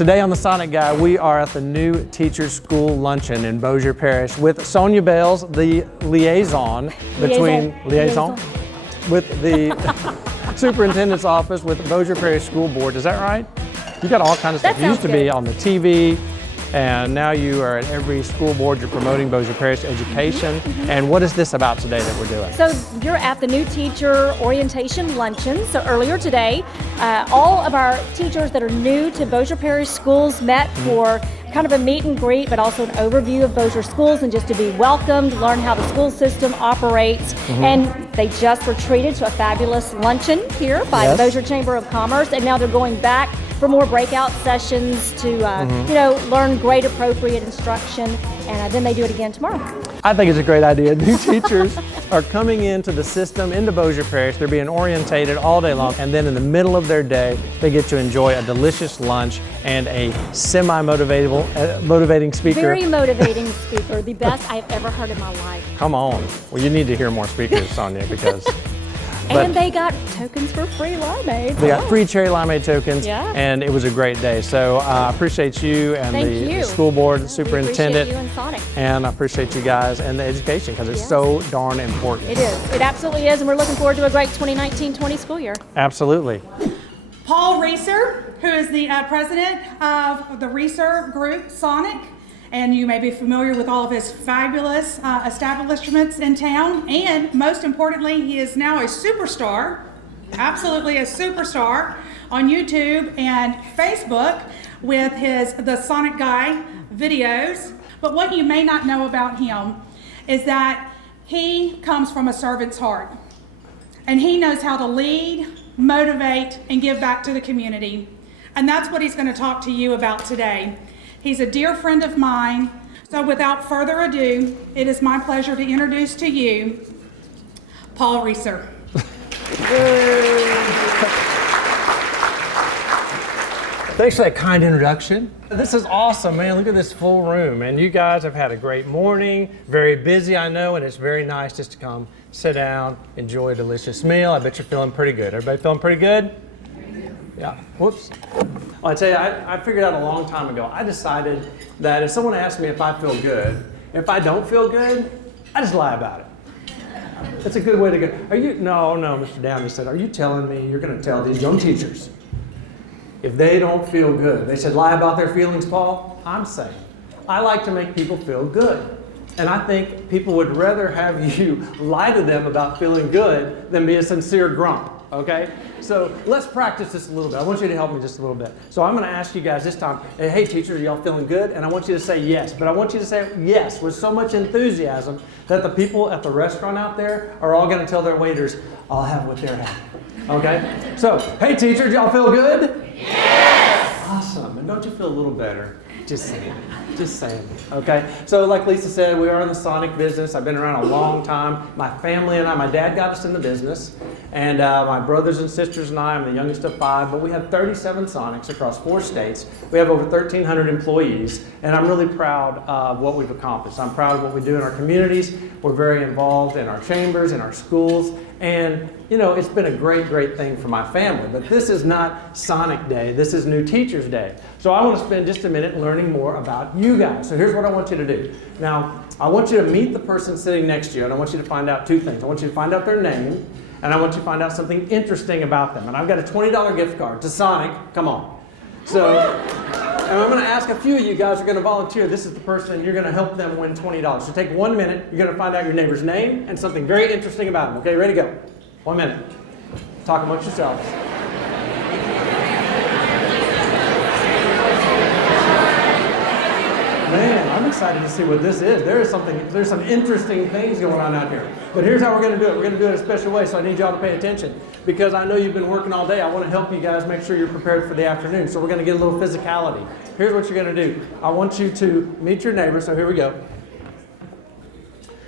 Today on the Sonic Guy, we are at the new Teachers School Luncheon in Bossier Parish with Sonia Bales, the liaison with the superintendent's office with the Bossier Parish School Board. Is that right? You got all kinds of stuff. You used to be on the TV, and now you are at every school board. You're promoting Bossier Parish education. And what is this about today that we're doing? So you're at the new teacher orientation luncheon. So earlier today, all of our teachers that are new to Bossier Parish schools met for kind of a meet and greet, but also an overview of Bossier schools and just to be welcomed, learn how the school system operates. And they just were treated to a fabulous luncheon here by the Bossier Chamber of Commerce, and now they're going back for more breakout sessions to learn grade appropriate instruction, and then they do it again tomorrow. I think it's a great idea. New teachers are coming into the system, into Bossier Parish. They're being orientated all day long, and then in the middle of their day, they get to enjoy a delicious lunch and a motivating speaker. Very motivating speaker, the best I've ever heard in my life. Come on. Well, you need to hear more speakers, Sonia, because... And they got tokens for free limeade. They got free cherry limeade tokens, and it was a great day. So I appreciate you and the school board, the superintendent. We appreciate you and Sonic. And I appreciate you guys and the education, because it's so darn important. It is. It absolutely is, and we're looking forward to a great 2019-20 school year. Absolutely. Paul Reiser, who is the president of the Reiser group, Sonic. And you may be familiar with all of his fabulous establishments in town. And most importantly, he is now a superstar, absolutely a superstar on YouTube and Facebook with the Sonic Guy videos. But what you may not know about him is that he comes from a servant's heart. And he knows how to lead, motivate, and give back to the community. And that's what he's going to talk to you about today. He's a dear friend of mine, so without further ado, it is my pleasure to introduce to you Paul Reiser. Thanks for that kind introduction. This is awesome, man. Look at this full room, and you guys have had a great morning. Very busy, I know, and it's very nice just to come sit down, enjoy a delicious meal. I bet you're feeling pretty good. Everybody feeling pretty good? Yeah. Whoops. Well, I tell you, I figured out a long time ago, I decided that if someone asks me if I feel good, if I don't feel good, I just lie about it. It's a good way to go. No, Mr. Downey said, are you telling me you're going to tell these young teachers if they don't feel good? They said, lie about their feelings, Paul? I'm saying, I like to make people feel good. And I think people would rather have you lie to them about feeling good than be a sincere grump. Okay, so let's practice this a little bit. I want you to help me just a little bit. So I'm going to ask you guys this time, hey teachers, are y'all feeling good? And I want you to say yes, but I want you to say yes with so much enthusiasm that the people at the restaurant out there are all going to tell their waiters, I'll have what they're having. Okay, so hey teachers, y'all feel good? Yes! Awesome, and don't you feel a little better? Just saying, okay? So like Lisa said, we are in the Sonic business. I've been around a long time. My family and I, my dad got us in the business, and my brothers and sisters and I'm the youngest of 5, but we have 37 Sonics across 4 states. We have over 1,300 employees, and I'm really proud of what we've accomplished. I'm proud of what we do in our communities. We're very involved in our chambers, in our schools, and you know, it's been a great thing for my family. But this is not Sonic Day. This is New Teachers Day. So I want to spend just a minute learning more about you guys. So here's what I want you to do. Now, I want you to meet the person sitting next to you, and I want you to find out 2 things. I want you to find out their name, and I want you to find out something interesting about them. And I've got a $20 gift card to Sonic. Come on. So, and I'm going to ask a few of you guys who are going to volunteer. This is the person, and you're going to help them win $20. So take 1 minute. You're going to find out your neighbor's name and something very interesting about them. Okay, ready to go? 1 minute. Talk amongst yourselves. Man, I'm excited to see what this is. There's some interesting things going on out here. But here's how we're going to do it. We're going to do it in a special way, so I need y'all to pay attention. Because I know you've been working all day. I want to help you guys make sure you're prepared for the afternoon. So we're going to get a little physicality. Here's what you're going to do. I want you to meet your neighbor. So here we go.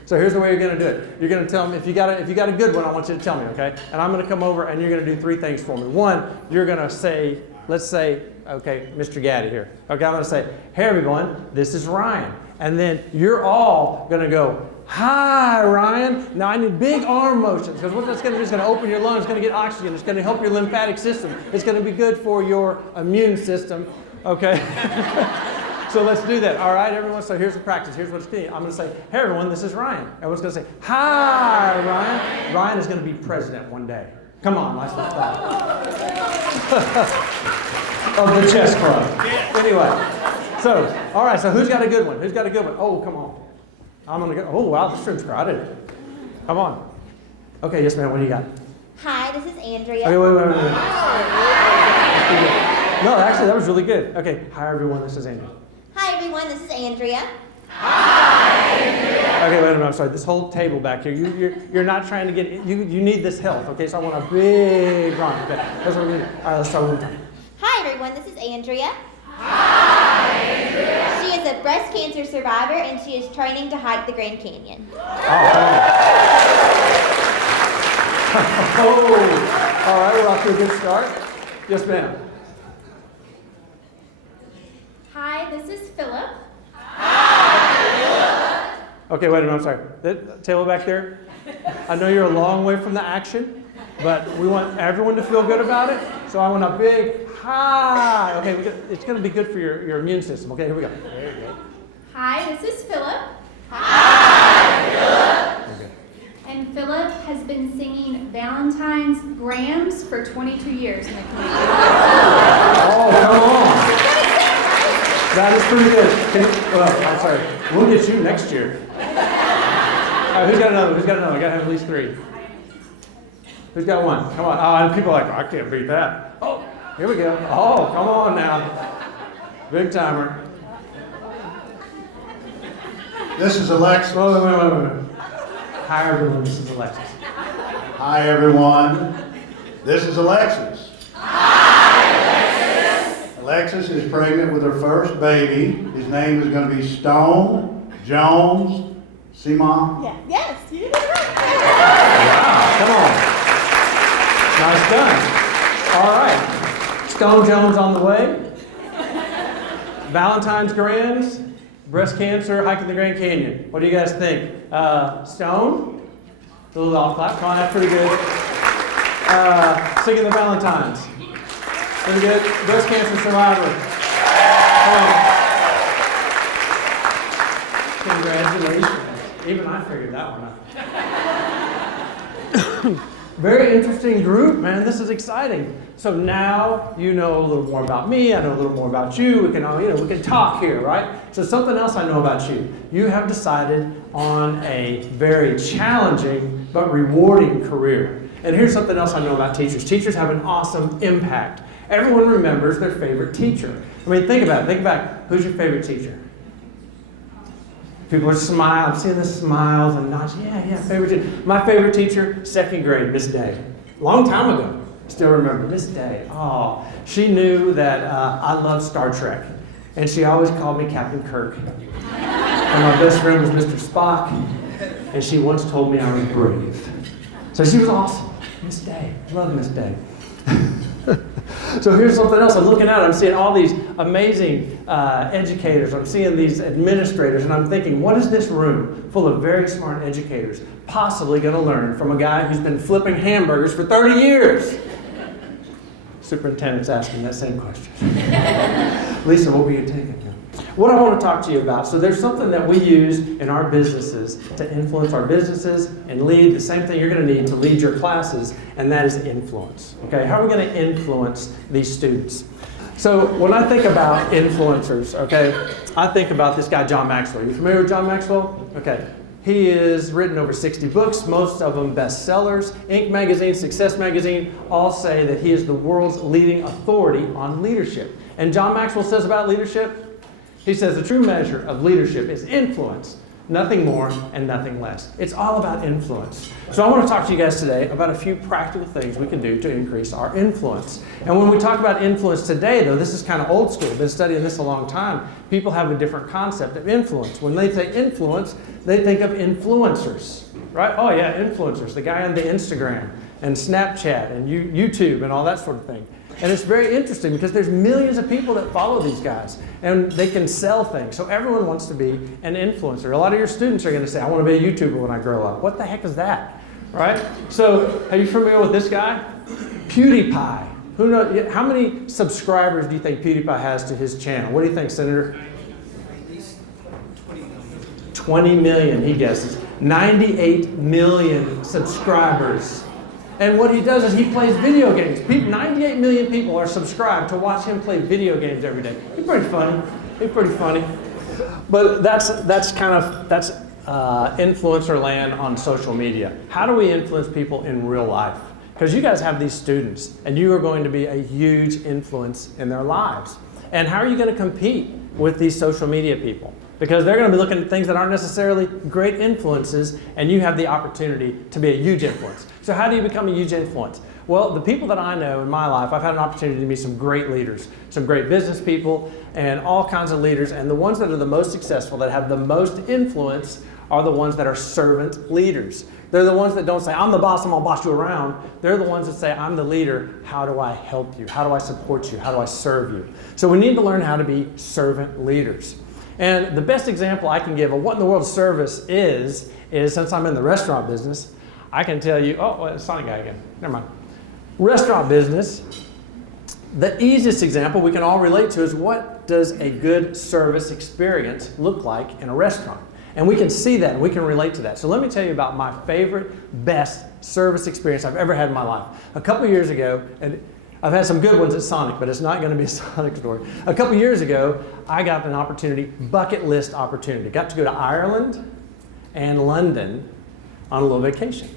So here's the way you're going to do it. You're going to tell them, if you got a good one, I want you to tell me, okay? And I'm going to come over and you're going to do 3 things for me. One, you're going to say, let's say, okay, Mr. Gaddy here. Okay, I'm going to say, hey everyone, this is Ryan. And then you're all going to go, hi Ryan. Now I need big arm motions, because what that's going to do is going to open your lungs, it's going to get oxygen, it's going to help your lymphatic system, it's going to be good for your immune system. Okay? So let's do that. All right, everyone? So here's the practice. Here's what's key. I'm going to say, hey, everyone, this is Ryan. Everyone's going to say, hi, Ryan. Ryan is going to be president one day. Come on, let's not that. Of the chess club. Anyway, so, all right, so who's got a good one? Who's got a good one? Oh, come on. I'm going to go. Oh, wow, this room's crowded. Come on. Okay, yes, ma'am, what do you got? Hi, this is Andrea. Okay, wait. No, actually, that was really good. Okay, hi, everyone, this is Andrea. Hi, everyone. This is Andrea. Okay, wait a minute. I'm sorry. This whole table back here, you're not trying to get. You need this help. Okay, so I want a big round. Okay, that's what we're gonna do. All right, let's start one more time. Hi, everyone. This is Andrea. Hi, Andrea. She is a breast cancer survivor, and she is training to hike the Grand Canyon. Oh, all right. We're off to a good start. Yes, ma'am. Hi, this is Philip. Okay, wait a minute. I'm sorry. That table back there. I know you're a long way from the action, but we want everyone to feel good about it. So I want a big hi. Okay, it's going to be good for your immune system. Okay, here we go. There you go. Hi, this is Philip. Hi, Philip. Okay. And Philip has been singing Valentine's Grams for 22 years in the community. Oh, come on. That is pretty good. Well, I'm sorry. We'll get you next year. All right, who's got another? I gotta have at least 3. Who's got one? Come on. Oh, and people are like, oh, I can't beat that. Oh, here we go. Oh, come on now. Big timer. This is Alexis. Wait. Hi, everyone. This is Alexis. Hi, everyone. This is Alexis. Alexis is pregnant with her first baby. His name is going to be Stone Jones. See, Mom? Yeah. Yes, you did it right. Wow, come on. Nice done. All right. Stone Jones on the way. Valentine's Grands. Breast cancer, hiking the Grand Canyon. What do you guys think? Stone? A little off clap. Come on, that's pretty good. Singing the Valentines. Pretty good. Breast cancer survivor. Congratulations. Even I figured that one out. Very interesting group, man. This is exciting. So now you know a little more about me. I know a little more about you. We can all, we can talk here, right? So something else I know about you. You have decided on a very challenging but rewarding career. And here's something else I know about teachers. Teachers have an awesome impact. Everyone remembers their favorite teacher. I mean, think about it. Think back. Who's your favorite teacher? People are smiling. I'm seeing the smiles and nods. Yeah, favorite teacher. My favorite teacher, 2nd grade, Miss Day. Long time ago. Still remember Miss Day. Oh, she knew that I loved Star Trek. And she always called me Captain Kirk. And my best friend was Mr. Spock. And she once told me I was brave. So she was awesome. Miss Day. Love Miss Day. So here's something else. I'm looking out. I'm seeing all these amazing educators. I'm seeing these administrators. And I'm thinking, what is this room full of very smart educators possibly going to learn from a guy who's been flipping hamburgers for 30 years? Superintendent's asking that same question. Lisa, what were you taking? What I want to talk to you about. So there's something that we use in our businesses to influence our businesses and lead the same thing you're going to need to lead your classes, and that is influence. Okay, how are we going to influence these students? So when I think about influencers, okay, I think about this guy, John Maxwell. You familiar with John Maxwell? Okay. He has written over 60 books, most of them bestsellers. Inc. magazine, Success magazine, all say that he is the world's leading authority on leadership. And John Maxwell says about leadership, he says the true measure of leadership is influence, nothing more and nothing less. It's all about influence. So I want to talk to you guys today about a few practical things we can do to increase our influence. And when we talk about influence today, though, this is kind of old school. I've been studying this a long time. People have a different concept of influence. When they say influence, they think of influencers, right? Oh yeah, influencers, the guy on the Instagram and Snapchat and YouTube and all that sort of thing. And it's very interesting because there's millions of people that follow these guys and they can sell things. So everyone wants to be an influencer. A lot of your students are going to say, I want to be a YouTuber when I grow up. What the heck is that? Right? So are you familiar with this guy? PewDiePie. Who knows? How many subscribers do you think PewDiePie has to his channel? What do you think, Senator? At least 20 million. 20 million, he guesses. 98 million subscribers. And what he does is he plays video games. 98 million people are subscribed to watch him play video games every day. He's pretty funny. He's pretty funny. But that's influencer land on social media. How do we influence people in real life? Because you guys have these students, and you are going to be a huge influence in their lives. And how are you going to compete with these social media people? Because they're going to be looking at things that aren't necessarily great influences, and you have the opportunity to be a huge influence. So how do you become a huge influence? Well, the people that I know in my life, I've had an opportunity to meet some great leaders, some great business people, and all kinds of leaders. And the ones that are the most successful, that have the most influence, are the ones that are servant leaders. They're the ones that don't say, I'm the boss, I'm gonna boss you around. They're the ones that say, I'm the leader, how do I help you? How do I support you? How do I serve you? So we need to learn how to be servant leaders. And the best example I can give of what in the world service is since I'm in the restaurant business, I can tell you, oh, well, Sonic Guy again, never mind. Restaurant business, the easiest example we can all relate to is what does a good service experience look like in a restaurant? And we can see that, and we can relate to that. So let me tell you about my favorite, best service experience I've ever had in my life. A couple years ago, and I've had some good ones at Sonic, but it's not going to be a Sonic story. A couple years ago, I got an opportunity, bucket list opportunity. Got to go to Ireland and London on a little vacation.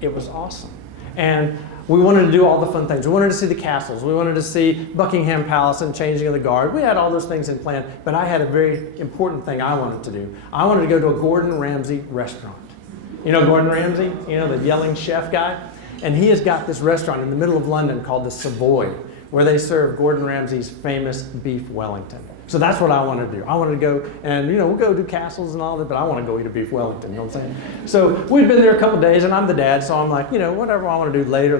It was awesome. And we wanted to do all the fun things. We wanted to see the castles. We wanted to see Buckingham Palace and changing of the guard. We had all those things in plan, but I had a very important thing I wanted to do. I wanted to go to a Gordon Ramsay restaurant. You know Gordon Ramsay? You know, the yelling chef guy? And he has got this restaurant in the middle of London called the Savoy, where they serve Gordon Ramsay's famous beef Wellington. So that's what I wanted to do. I wanted to go and, we'll go do castles and all that, but I want to go eat a beef Wellington, you know what I'm saying? So we'd been there a couple days, and I'm the dad, so I'm like, whatever I want to do later.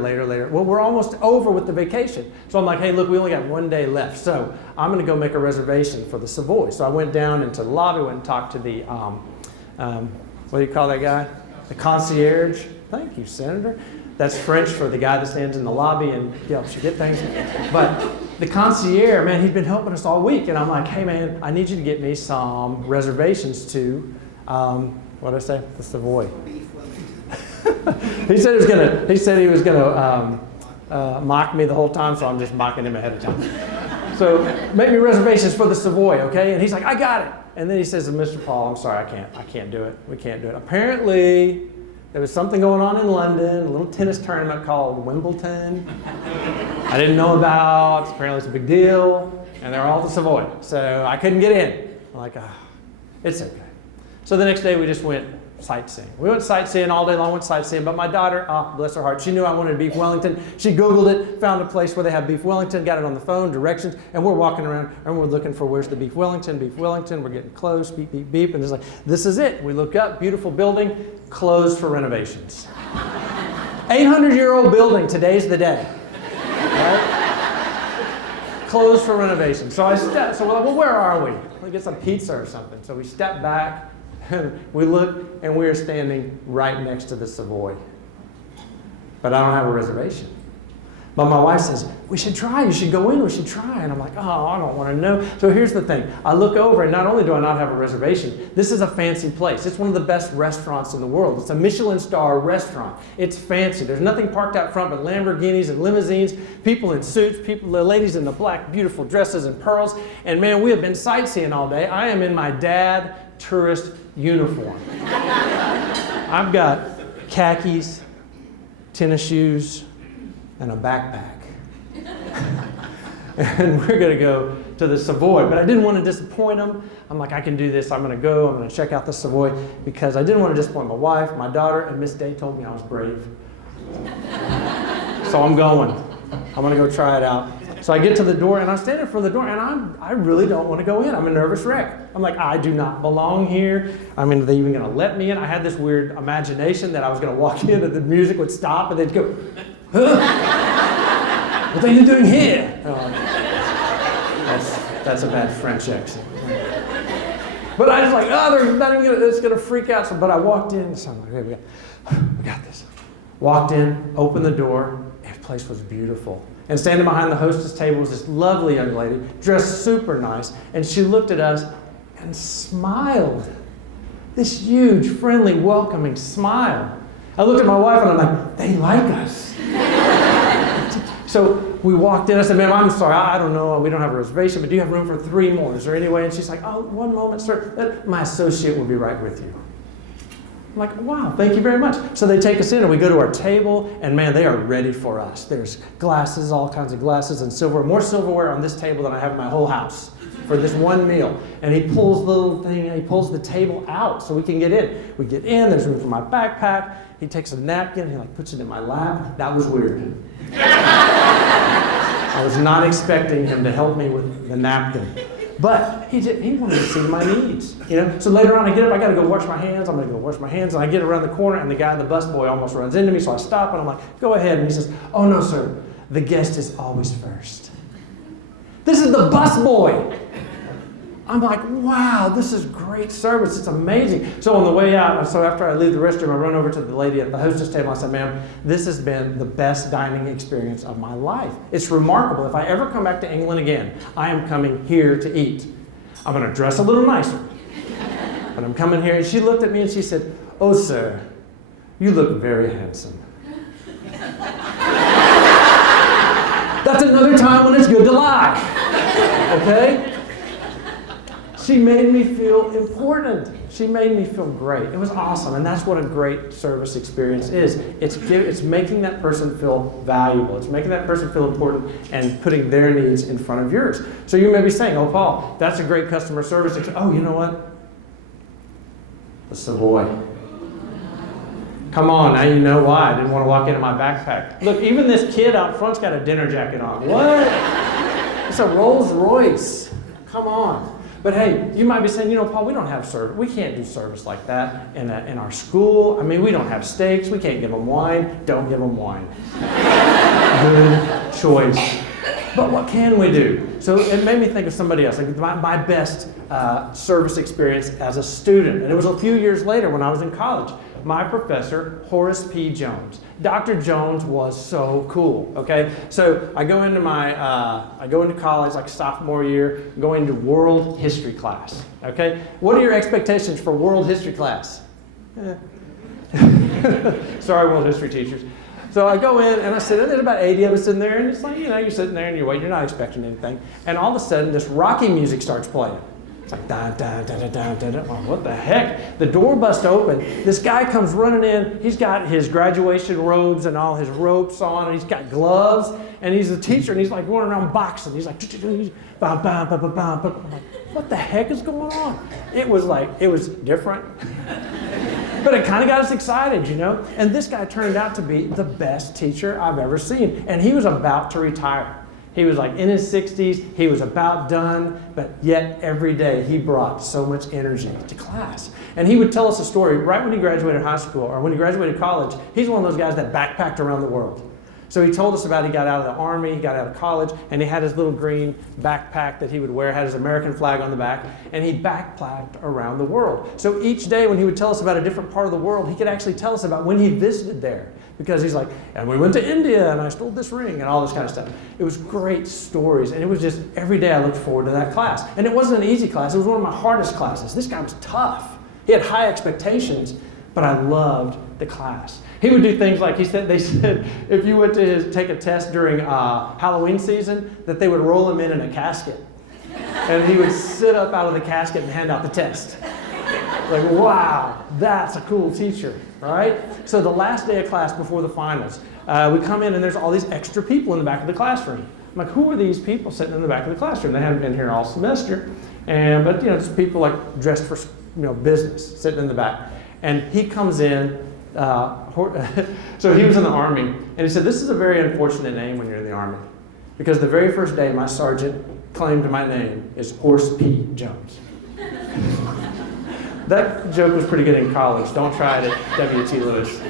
Well, we're almost over with the vacation. So I'm like, hey, look, we only got 1 day left, so I'm going to go make a reservation for the Savoy. So I went down into the lobby, went and talked to the, what do you call that guy? The concierge. Thank you, Senator. That's French for the guy that stands in the lobby and helps you get things. But the concierge, man, he'd been helping us all week. And I'm like, hey, man, I need you to get me some reservations to, what did I say? The Savoy. He said he was gonna mock me the whole time, so I'm just mocking him ahead of time. So make me reservations for the Savoy, okay? And he's like, I got it. And then he says to Mr. Paul, I'm sorry, I can't do it. We can't do it. Apparently, there was something going on in London, a little tennis tournament called Wimbledon. I didn't know about. Apparently it's a big deal. And they're all at the Savoy. So I couldn't get in. I'm like, it's okay. So the next day we just went sightseeing. We went sightseeing all day long, went sightseeing. But my daughter, bless her heart, she knew I wanted beef Wellington. She Googled it, found a place where they have beef Wellington, got it on the phone, directions, and we're walking around and we're looking for where's the beef Wellington. We're getting close, beep, beep, beep. And it's like, this is it. We look up, beautiful building, closed for renovations. 800-year-old building, today's the day. Right? Closed for renovations. So we're like, well, where are we? Let's get some pizza or something. So we step back. We look, and we are standing right next to the Savoy. But I don't have a reservation. But my wife says, we should try, you should go in, we should try. And I'm like, I don't want to know. So here's the thing. I look over, and not only do I not have a reservation, this is a fancy place. It's one of the best restaurants in the world. It's a Michelin star restaurant. It's fancy. There's nothing parked out front but Lamborghinis and limousines, people in suits, the ladies in the black, beautiful dresses and pearls. And man, we have been sightseeing all day. I am in my dad tourist uniform. I've got khakis, tennis shoes, and a backpack. And we're going to go to the Savoy. But I didn't want to disappoint them. I'm like, I can do this. I'm going to go. I'm going to check out the Savoy because I didn't want to disappoint my wife, my daughter, and Miss Day told me I was brave. So I'm going. I'm going to go try it out. So I get to the door, and I'm standing in front of the door, and I really don't want to go in. I'm a nervous wreck. I'm like, I do not belong here. I mean, are they even going to let me in? I had this weird imagination that I was going to walk in and the music would stop, and they'd go, huh? What are you doing here? That's a bad French accent. But I was like, they're not even it's going to freak out. So, but I walked in, so I'm like, okay, we got this. Walked in, opened the door, and the place was beautiful. And standing behind the hostess table was this lovely young lady, dressed super nice, and she looked at us and smiled. This huge, friendly, welcoming smile. I looked at my wife and I'm like, they like us. So we walked in. I said, ma'am, I'm sorry, I don't know, we don't have a reservation, but do you have room for 3 more? Is there any way? And she's like, oh, one moment, sir. My associate will be right with you. I'm like, wow, thank you very much. So they take us in and we go to our table, and man, they are ready for us. There's glasses, all kinds of glasses and silverware, more silverware on this table than I have in my whole house for this one meal. And he pulls the little thing, and he pulls the table out so we can get in. We get in, there's room for my backpack. He takes a napkin, he like puts it in my lap. That was weird. I was not expecting him to help me with the napkin. But he wanted to see my needs, So later on I get up, I got to go wash my hands. I'm going to go wash my hands. And I get around the corner and the guy, the busboy, almost runs into me. So I stop and I'm like, go ahead. And he says, oh no, sir. The guest is always first. This is the busboy. I'm like, wow, this is great service. It's amazing. So on the way out, so after I leave the restroom, I run over to the lady at the hostess table. I said, ma'am, this has been the best dining experience of my life. It's remarkable. If I ever come back to England again, I am coming here to eat. I'm going to dress a little nicer. But I'm coming here. And she looked at me and she said, oh, sir, you look very handsome. That's another time when it's good to lie. Okay? She made me feel important. She made me feel great. It was awesome, and that's what a great service experience is. It's making that person feel valuable. It's making that person feel important and putting their needs in front of yours. So you may be saying, oh, Paul, that's a great customer service. Oh, you know what? The Savoy. Come on, now you know why I didn't want to walk into my backpack. Look, even this kid out front's got a dinner jacket on. What? It's a Rolls Royce. Come on. But hey, you might be saying, Paul, we don't have service. We can't do service like that in our school. I mean, we don't have steaks. We can't give them wine. Don't give them wine. Good choice. But what can we do? So it made me think of somebody else. Like my best service experience as a student. And it was a few years later when I was in college. My professor, Horace P. Jones. Dr. Jones was so cool, okay? So I go into college like sophomore year, going to world history class, okay? What are your expectations for world history class? Sorry, world history teachers. So I go in and I sit, and there's about 80 of us in there, and it's like, you're sitting there and you're waiting, you're not expecting anything. And all of a sudden, this Rocky music starts playing. It's like, da, da, da, da, da, da, da. Oh, what the heck? The door busts open. This guy comes running in. He's got his graduation robes and all his ropes on, and he's got gloves, and he's a teacher, and he's like going around boxing. He's like, bam, bam, bam, bam, bam. I'm like, what the heck is going on? It was different. But it kind of got us excited, And this guy turned out to be the best teacher I've ever seen. And he was about to retire. He was like in his 60s, he was about done, but yet every day he brought so much energy to class. And he would tell us a story right when he graduated high school, or when he graduated college. He's one of those guys that backpacked around the world. So he told us about he got out of the Army, he got out of college, and he had his little green backpack that he would wear, had his American flag on the back, and he backpacked around the world. So each day when he would tell us about a different part of the world, he could actually tell us about when he visited there. Because he's like, and we went to India, and I stole this ring, and all this kind of stuff. It was great stories, and it was just, every day I looked forward to that class. And it wasn't an easy class, it was one of my hardest classes. This guy was tough. He had high expectations, but I loved the class. He would do things like, they said, if you went to take a test during Halloween season, that they would roll him in a casket. And he would sit up out of the casket and hand out the test. Like, wow, that's a cool teacher, right? So the last day of class before the finals, we come in and there's all these extra people in the back of the classroom. I'm like, who are these people sitting in the back of the classroom? They haven't been here all semester. But it's people like dressed for business, sitting in the back. And he comes in, so he was in the Army, and he said, this is a very unfortunate name when you're in the Army. Because the very first day my sergeant claimed my name is Horace P. Jones. That joke was pretty good in college. Don't try it at W.T. Lewis.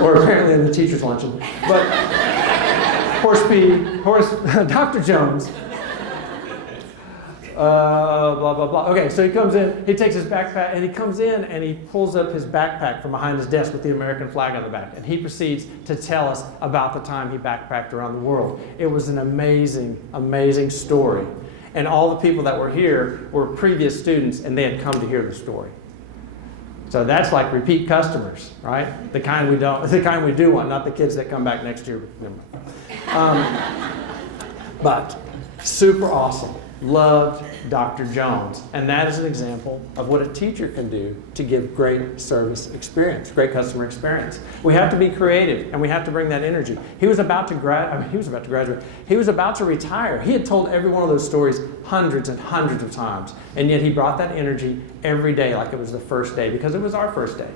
Or apparently in the teacher's luncheon. But Dr. Jones, blah, blah, blah. Okay, so he comes in, he takes his backpack, and he comes in and he pulls up his backpack from behind his desk with the American flag on the back. And he proceeds to tell us about the time he backpacked around the world. It was an amazing, amazing story. And all the people that were here were previous students, and they had come to hear the story. So that's like repeat customers, right? The kind we do want, not the kids that come back next year. But super awesome. Loved Dr. Jones. And that is an example of what a teacher can do to give great service experience, great customer experience. We have to be creative, and we have to bring that energy. He was about to graduate. He was about to retire. He had told every one of those stories hundreds and hundreds of times. And yet he brought that energy every day like it was the first day, because it was our first day.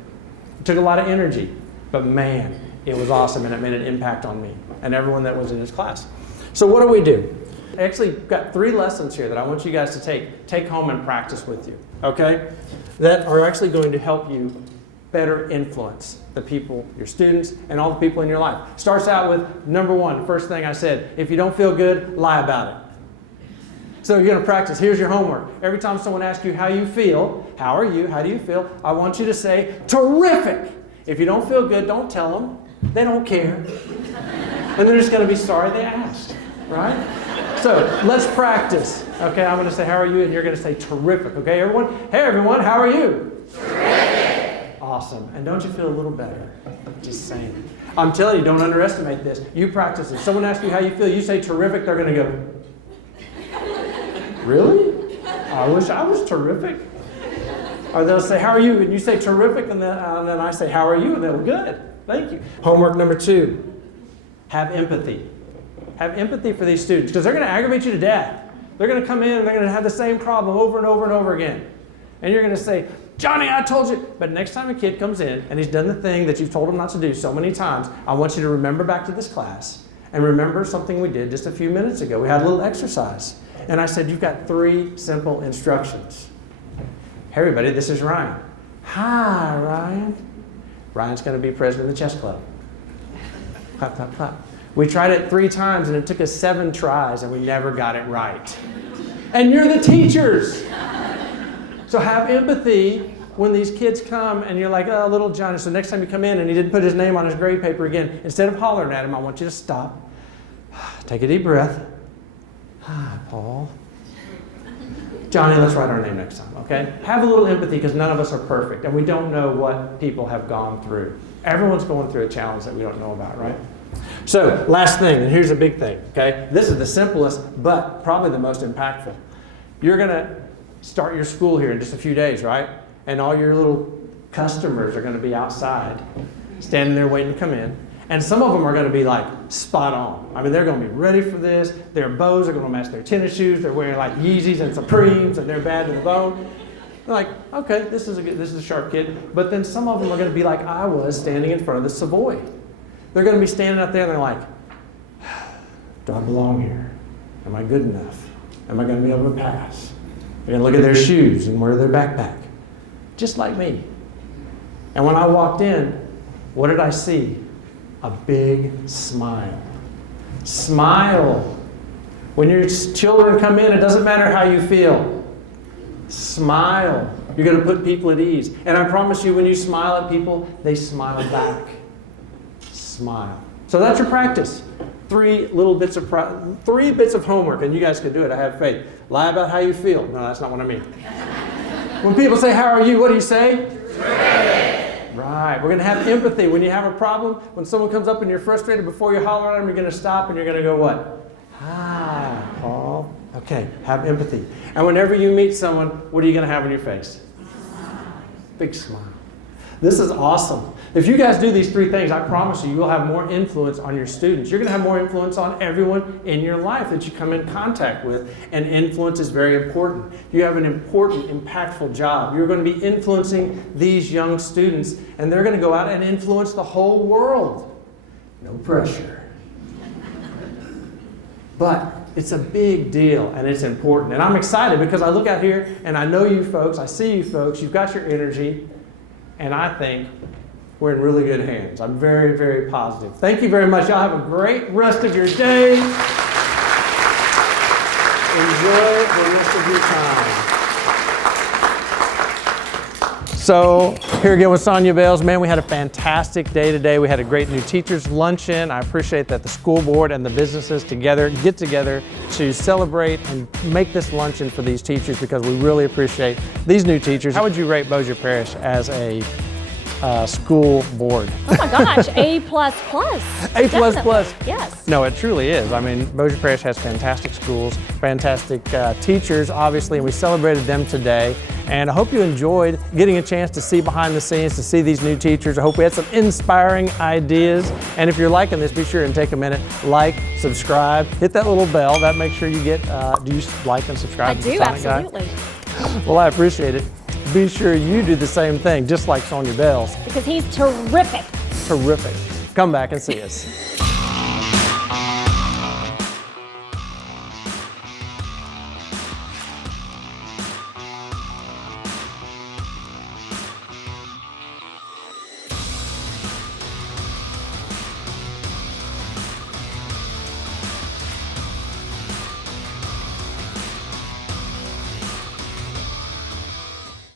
It took a lot of energy, but man, it was awesome, and it made an impact on me and everyone that was in his class. So what do? I actually got 3 lessons here that I want you guys to take home and practice with you, okay? That are actually going to help you better influence the people, your students, and all the people in your life. Starts out with number 1, first thing I said, if you don't feel good, lie about it. So you're going to practice. Here's your homework. Every time someone asks you how you feel, how are you, how do you feel, I want you to say, terrific. If you don't feel good, don't tell them. They don't care. And they're just going to be sorry they asked, right? So let's practice. Okay, I'm going to say, how are you? And you're going to say, terrific. Okay, everyone? Hey, everyone, how are you? Terrific. Awesome. And don't you feel a little better? Just saying. I'm telling you, don't underestimate this. You practice it. Someone asks you how you feel. You say, terrific. They're going to go, really? I wish I was terrific. Or they'll say, how are you? And you say, terrific. And then I say, how are you? And they'll, good. Thank you. Homework number 2. Have empathy. Have empathy for these students, because they're going to aggravate you to death. They're going to come in and they're going to have the same problem over and over and over again. And you're going to say, Johnny, I told you. But next time a kid comes in and he's done the thing that you've told him not to do so many times, I want you to remember back to this class and remember something we did just a few minutes ago. We had a little exercise. And I said, you've got 3 simple instructions. Hey, everybody, this is Ryan. Hi, Ryan. Ryan's going to be president of the chess club. Clap, clap, clap. We tried it 3 times, and it took us 7 tries, and we never got it right. And you're the teachers. So have empathy when these kids come, and you're like, oh, little Johnny. So next time you come in, and he didn't put his name on his grade paper again, instead of hollering at him, I want you to stop. Take a deep breath. Hi, Paul. Johnny, let's write our name next time, okay? Have a little empathy, because none of us are perfect, and we don't know what people have gone through. Everyone's going through a challenge that we don't know about, right? So, last thing, and here's a big thing, okay? This is the simplest, but probably the most impactful. You're going to start your school here in just a few days, right? And all your little customers are going to be outside, standing there waiting to come in. And some of them are going to be like spot on. I mean, they're going to be ready for this. Their bows are going to match their tennis shoes. They're wearing like Yeezys and Supremes, and they're bad to the bone. They're like, okay, this is a sharp kid. But then some of them are going to be like I was standing in front of the Savoy. They're going to be standing out there and they're like, do I belong here? Am I good enough? Am I going to be able to pass? They're going to look at their shoes and wear their backpack. Just like me. And when I walked in, what did I see? A big smile. Smile. When your children come in, it doesn't matter how you feel. Smile. You're going to put people at ease. And I promise you, when you smile at people, they smile back. Smile. So that's your practice. 3 bits of homework, and you guys can do it. I have faith. Lie about how you feel. No, that's not what I mean. When people say, how are you? What do you say? Terrific. Right. We're going to have empathy. When you have a problem, when someone comes up and you're frustrated, before you holler at them, you're going to stop and you're going to go what? Hi, Paul. Okay, have empathy. And whenever you meet someone, what are you going to have on your face? Big smile. This is awesome. If you guys do these 3 things, I promise you, you will have more influence on your students. You're going to have more influence on everyone in your life that you come in contact with. And influence is very important. You have an important, impactful job. You're going to be influencing these young students, and they're going to go out and influence the whole world. No pressure. But it's a big deal, and it's important. And I'm excited because I look out here, and I know you folks. I see you folks. You've got your energy. And I think we're in really good hands. I'm very, very positive. Thank you very much. Y'all have a great rest of your day. Enjoy the rest of your time. So here again with Sonia Bales. Man, we had a fantastic day today. We had a great new teachers luncheon. I appreciate that the school board and the businesses get together to celebrate and make this luncheon for these teachers, because we really appreciate these new teachers. How would you rate Bossier Parish as a school board? Oh my gosh, A++. A++. Definitely. Yes. No, it truly is. I mean, Bossier Parish has fantastic schools, fantastic teachers, obviously, and we celebrated them today. And I hope you enjoyed getting a chance to see behind the scenes, to see these new teachers. I hope we had some inspiring ideas. And if you're liking this, be sure and take a minute, like, subscribe, hit that little bell. That makes sure you get, do you like and subscribe I to the do, Sonic Guy? absolutely. Well, I appreciate it. Be sure you do the same thing, just like Sonia Bales. Because he's terrific. Terrific. Come back and see us.